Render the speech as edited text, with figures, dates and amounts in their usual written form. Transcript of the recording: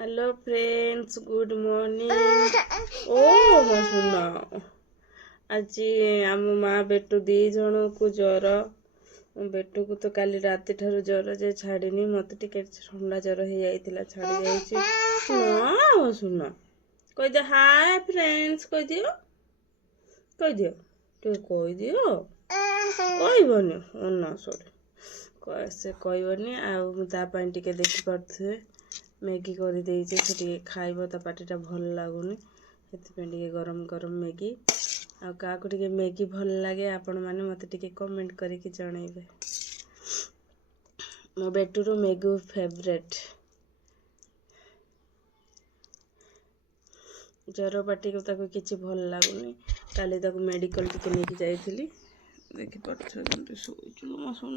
Hello friends, good morning. ओ मो सुना आज आम माँ बेटू दी जन को ज्वर। बेटू को तो काली राति ठारू ज्वर जे छाड़नी, मत टिके ठंडा ज्वर हो जाइतिला, छाड़ी जाइछि। ना सुन कह दे हाय फ्रेंड्स, कह दियो तो कह दियो। कहबनी ना सॉरी से कहबनी। आपाई टिके देखी पारे मैगी कर देइछे, से टिके खाइब, ता पाटीटा भल लागुनी, से गरम गरम मैगी। आ क्या टिके मैगी भल लगे आपण मैंने मत टिके कमेंट करके जनइबे। मो बेटूर मैगी फेवरेट। ज्वर पाटी को ताको किछि भल लागुनी, काली ताको मेडिकल टिके लेके जाइथिली। देखि पारछन सोइछु मो सुन।